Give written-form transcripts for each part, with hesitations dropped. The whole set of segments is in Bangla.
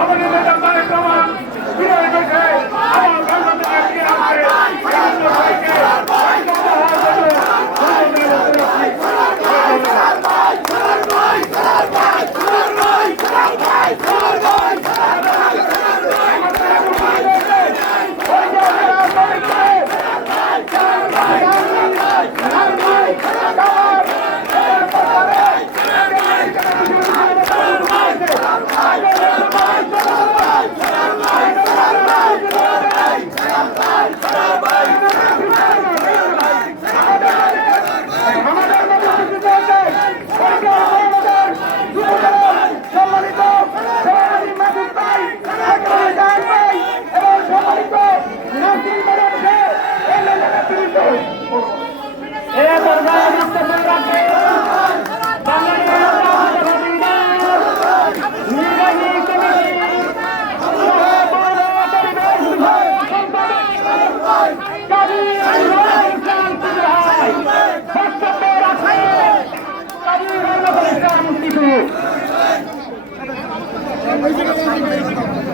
আমাদের নেতা তারেক রহমান বিনয় করেছে আমার বাংলাদেশকে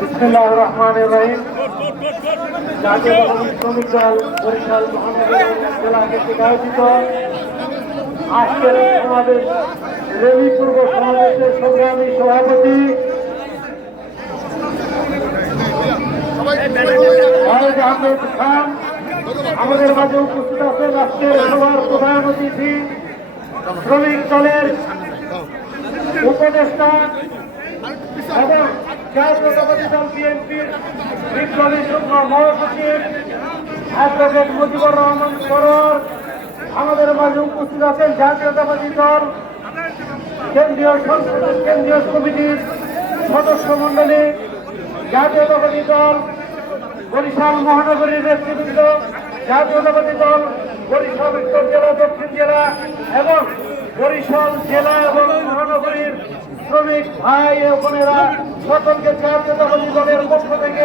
বিসমিল্লাহির রহমানির রহিম। জাতীয় শ্রমিক দল বরিশাল মহানগর জেলা কর্তৃক আয়োজিত আজকের সমাবেশ রেলি পূর্ব সমাবেশের সংগ্রামী সভাপতি আহমেদ খান আমাদের মাঝে উপস্থিত আছেন। রাষ্ট্রের সভার প্রধান অতিথি শ্রমিক দলের উপদেষ্টা এবং জাতীয়তাবাদী দল বিএনপির বিপ্লবী যুগ্ম মহাসচিব অ্যাডভোকেট মুজিবুর রহমান সরোয়ার আমাদের মাঝে উপস্থিত আছেন। জাতীয়তাবাদী দল কেন্দ্রীয় সংসদের কেন্দ্রীয় কমিটির সদস্য মন্ডলী, জাতীয়তাবাদী দল বরিশাল মহানগরীর নেতৃবৃন্দ, জাতীয়তাবাদী দল বরিশাল উত্তর জেলা, দক্ষিণ জেলা এবং বরিশাল জেলা এবং মহানগরীর শ্রমিক ভাই ও বোনেরা সকলকে জাতীয়তাবাদী দলের পক্ষ থেকে